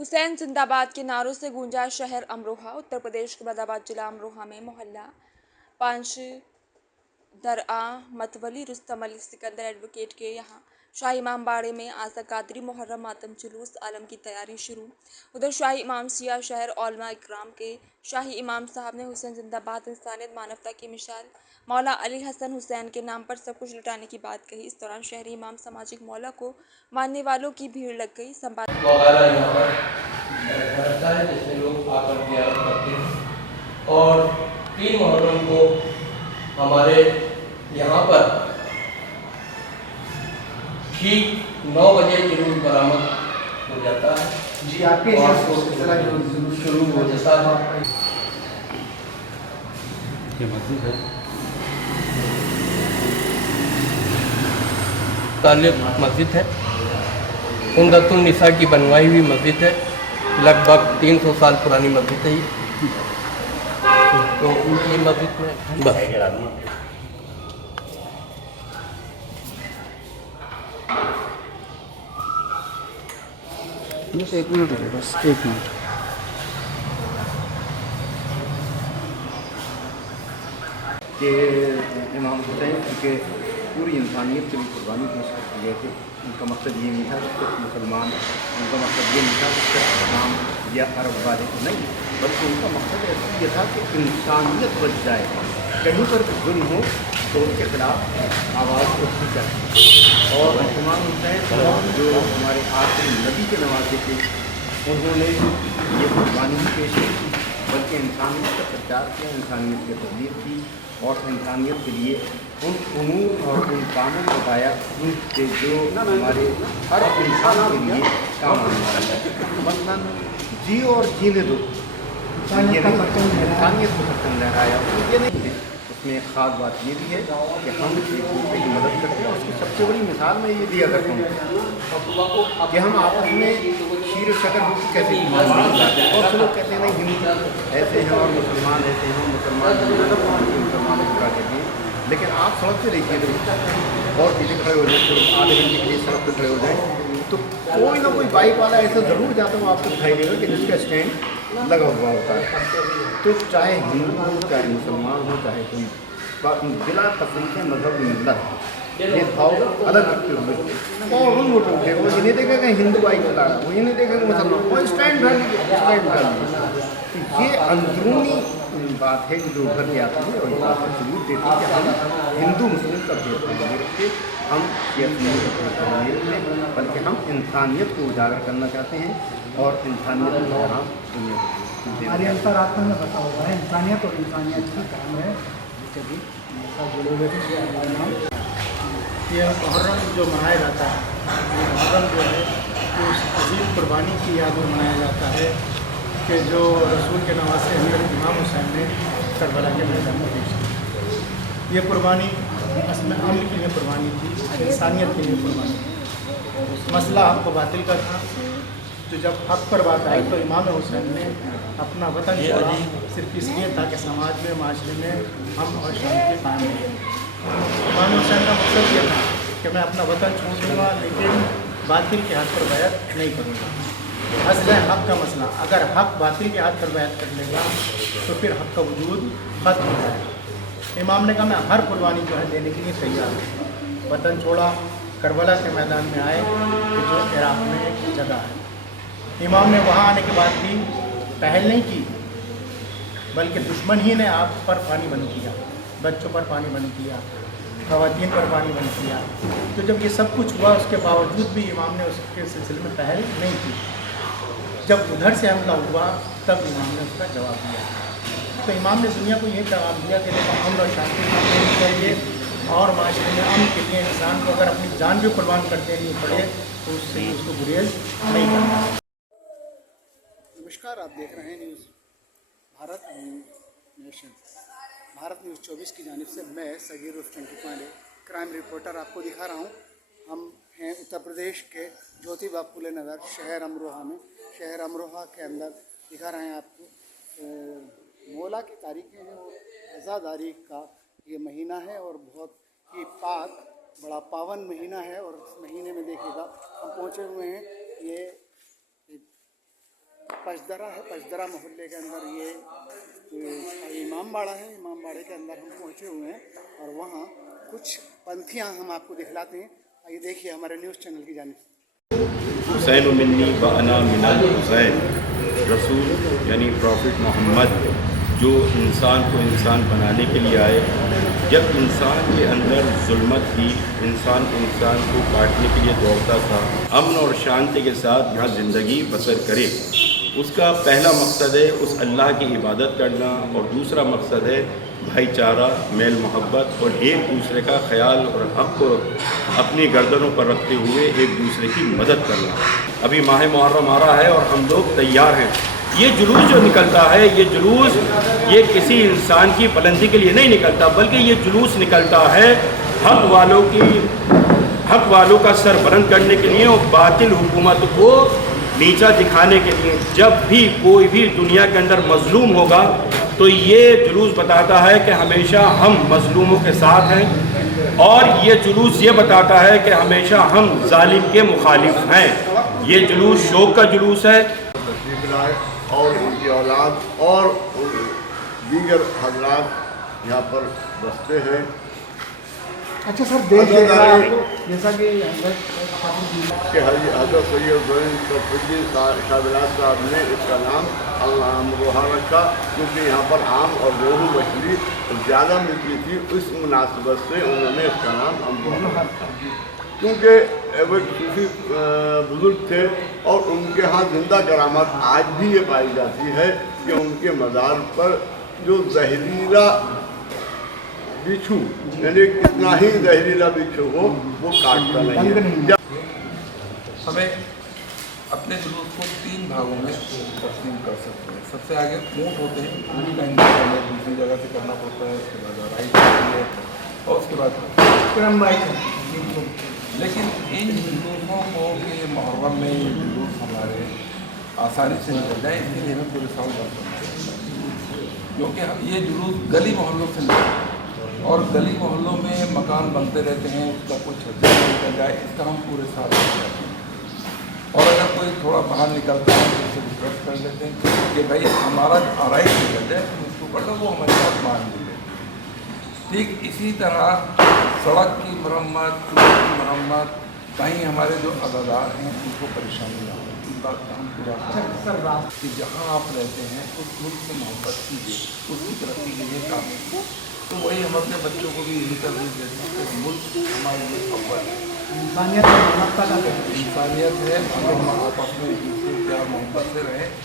हुसैन जिंदाबाद के नारों से गूंजा शहर अमरोहा। उत्तर प्रदेश के बदाबाद जिला अमरोहा में मोहल्ला पांच दरआ मतवली रुस्तम अली सिकंदर एडवोकेट के यहाँ शाही इमाम बाड़े में आज तक कादरी मुहर्रम मातम जुलूस आलम की तैयारी शुरू। उधर शाही इमाम सिया शहर औलमा इकराम के शाही इमाम साहब ने हुसैन जिंदाबाद इंसानियत मानवता की मिसाल मौला अली हसन हुसैन के नाम पर सब कुछ लुटाने की बात कही। इस दौरान शहरी इमाम सामाजिक मौला को मानने वालों की भीड़ लग गई। रहता है जिसमें लोग आकर ज़ियारत करते हैं और 3 मुहर्रम को हमारे यहाँ पर ठीक 9 बजे जुलूस बरामद हो जाता है। जी आपके शुरू हो जाता है। ये मस्जिद है, तालिब मस्जिद है, उम्दतुन निसा की बनवाई हुई मस्जिद है। लगभग 300 साल पुरानी मस्जिद है ये। तो ये मस्जिद में बस एक मिनट रुकिए, बस 1 मिनट। कि इमाम हुसैन के पूरी इंसानियत के लिए कुर्बानी पेश करते गए थे। उनका मकसद ये नहीं था कि सिर्फ मुसलमान, उनका मकसद ये नहीं था कि सिर्फ इस्लाम या अरब वाले नहीं, बल्कि उनका मकसद ये था कि इंसानियत बच जाए। कहीं पर भी जुल्म हो तो उनके खिलाफ आवाज़ उठनी चाहिए। और इमाम हुसैन जो हमारे आखिरी नबी के नवाजे थे, उन्होंने ये कुर्बानी भी पेश की थी, बल्कि इंसानियत का प्रचार किया, इंसानियत की तबलीग की और इंसानियत के लिए उन उमूर और उन कामों को बताया कि जो हमारे हर इंसान के लिए काम आने वाला है। मसलन जी और जीने दो, इंसानियत को पसंद लहराया। ये नहीं है, उसमें एक ख़ास बात ये भी है कि हम एक दूसरे की मदद करते हैं। उसकी सबसे बड़ी मिसाल मैं ये दिया करता हूँ कि हम आपस में शीर शक्कर रोटी कैसे और लोग कहते हैं नहीं हिंदू ऐसे हैं और मुसलमान ऐसे हैं, मुसलमानों को कहते हैं। लेकिन आप सड़क पे देखिए और पीछे खड़े हो जाए, तो आधे घंटे के लिए सड़क पे खड़े हो जाए तो कोई ना कोई बाइक वाला ऐसा ज़रूर जाता हूँ आपको दिखाई देगा कि जिसका स्टैंड लगा हुआ होता है। तो चाहे हिंदू हो, चाहे मुसलमान हो, चाहे कोई बिला तफरीक मजहब मिलत ये भाव अलग रखते हुए और उन वोटों के वो ये नहीं देखेगा कि हिंदू बाइक चला रहा है, वो ये नहीं देखेगा मुसलमान, वो स्टैंड डाल लीजिए। तो ये अंदरूनी बात है जो उभर के आती है और इस बात का सबूत देती है कि हम हिंदू मुस्लिम का भेदभाव नहीं रखते, हम नहीं रखते, बल्कि हम इंसानियत को उजागर करना चाहते हैं और इंसानियत को यहाँ दुनिया को हमारे अंतरात्मा में बता हुआ है इंसानियत और इंसानियत की काम है। जिसके भी जुड़े हुए थे ये मुहर्रम जो मनाया जाता है, ये मुहर्रम जो है वो उस अजीम कुर्बानी की याद में मनाया जाता है कि जो रसूल के नवासे हज़रत इमाम हुसैन ने करबला के मैदान में पेश की। ये कुर्बानी असल में अमन के लिए कुर्बानी थी, इंसानियत के लिए कुर्बानी थी। मसला हक़ व बातिल का था। तो जब हक़ पर बात आई तो इमाम हुसैन ने अपना वतन छोड़ा, सिर्फ इसलिए ताकि समाज में माशरे में हम और शांति कायम रहे। इमाम हुसैन का मकसद ये था कि मैं अपना वतन छोड़ दूँगा लेकिन बातिल के हाथ पर बैत नहीं करूँगा। असल हक़ का मसला, अगर हक़ बातिल के हाथ पर बैत कर लेगा तो फिर हक़ का वजूद ख़त्म हो जाएगा। इमाम ने कहा मैं हर कुर्बानी जो है देने के लिए तैयार हूँ। वतन छोड़ा, करबला के मैदान में आए कि जो इराक़ में एक जगह है। इमाम ने वहाँ आने के बाद भी पहल नहीं की, बल्कि दुश्मन ही ने आप पर पानी बंद किया, बच्चों पर पानी बंद किया, ख़वातीन पर पानी बंद किया। तो जब ये सब कुछ हुआ उसके बावजूद भी इमाम ने उसके सिलसिले में पहल नहीं की। जब उधर से हमला हुआ तब इमाम ने उसका जवाब दिया। तो इमाम ने दुनिया को ये जवाब दिया कि देखो अमन और शांति होनी चाहिए और माशरे में अमन के लिए इंसान को अगर अपनी जान भी कुर्बान कर देनी पड़े तो उससे उसको गुरेज नहीं करना। नमस्कार, आप देख रहे हैं news Bharat nation, Bharat news 24 की जानिब से मैं सगीर उर्फ चंकी पांडे क्राइम रिपोर्टर आपको दिखा रहा हूँ। हम हैं उत्तर प्रदेश के ज्योतिबा फुले नगर शहर अमरोहा में। शहर अमरोहा के अंदर दिखा रहे हैं आपको मौला की तारीखें हैं और आज़ादारी का ये महीना है और बहुत ही पाक बड़ा पावन महीना है। और इस महीने में देखिएगा हम पहुँचे हुए हैं ये पचदरा है, पचदरा मोहल्ले के अंदर ये इमाम बाड़ा है। इमाम बाड़े के अंदर हम पहुँचे हुए हैं और वहाँ कुछ पंथियाँ हम आपको दिखलाते हैं। आइए देखिए हमारे न्यूज़ चैनल की जानिब। हुसैन मिन्नी व अना मिनल हुसैन, रसूल यानी प्रॉफिट मोहम्मद जो इंसान को इंसान बनाने के लिए आए। जब इंसान के अंदर जुल्मत थी, इंसान को काटने के लिए दौड़ता था, अमन और शांति के साथ यहाँ ज़िंदगी बसर करे, उसका पहला मकसद है उस अल्लाह की इबादत करना और दूसरा मकसद है भाईचारा, मेल मोहब्बत और एक दूसरे का ख्याल और हक़ को अपनी गर्दनों पर रखते हुए एक दूसरे की मदद करना। अभी माह मुहर्रम आ रहा है और हम लोग तैयार हैं। ये जुलूस जो निकलता है, ये जुलूस ये किसी इंसान की बुलंदी के लिए नहीं निकलता, बल्कि ये जुलूस निकलता है हक़ वालों का सर बुलंद करने के लिए और बातिल हुकूमत को नीचा दिखाने के लिए। जब भी कोई भी दुनिया के अंदर मजलूम होगा तो ये जुलूस बताता है कि हमेशा हम मजलूमों के साथ हैं, और ये जुलूस ये बताता है कि हमेशा हम जालिम के मुखालिफ हैं। ये जुलूस शोक का जुलूस है। और उनकी औलाद और दीगर हजरात यहाँ पर बसते हैं। अच्छा सर, देख जैसा कि हज़रत सैयद तफरीदी शाहबिलास साहब ने इसका नाम अमरोहा रखा, क्योंकि यहाँ पर आम और रोहू मछली ज़्यादा मिलती थी। इस मुनासिबत से उन्होंने इसका नाम अमरोहा रखा, क्योंकि वो सूफी बुजुर्ग थे और उनके यहाँ जिंदा करामत आज भी ये पाई जाती है कि उनके मज़ार पर जो जहरीला बिच्छू, यानी कितना ही जहरीला बिच्छू हो, वो काटता नहीं है। हमें अपने जुलूस को 3 भागों में तकसीम कर सकते हैं। सबसे आगे ऊँट होते हैं, उनका इंतजाम हमें दूसरी जगह से करना पड़ता है, उसके बाद राइट होती है और उसके बाद लेकिन इन जुलूसों को कि मुहर्रम में ये जुलूस हमारे आसानी से निकल जाए, इसके लिए हमें पूरे साल बंद करना चाहिए, क्योंकि ये जुलूस गली मोहल्लों से निकले और गली मोहल्लों में मकान बनते रहते हैं, उसका कुछ हद निकल जाए, इसका हम पूरे साल करते हैं। और अगर कोई थोड़ा बाहर निकलता है तो उससे रिक्वेस्ट कर लेते हैं कि भाई हमारा आराइश निकल जाए, तो उसको कर लो, वो हमारे साथ मान लेते हैं। ठीक इसी तरह सड़क की मरम्मत, पुल की मरम्मत, कहीं हमारे जो अदादार हैं उनको परेशानी ना हो, इस बात का हम पूरा कि जहाँ आप रहते हैं उस मुल्क से मोहब्बत कीजिए, उसकी तरक्की के लिए काम कीजिए। तो वही हम अपने बच्चों को भी यही तरजीह देते हैं कि मुल्क हमारे लिए अव्वल है। इंसानियत है, इंसानियत है, हम आपस में एक दूसरे प्यार मोहब्बत से रहें।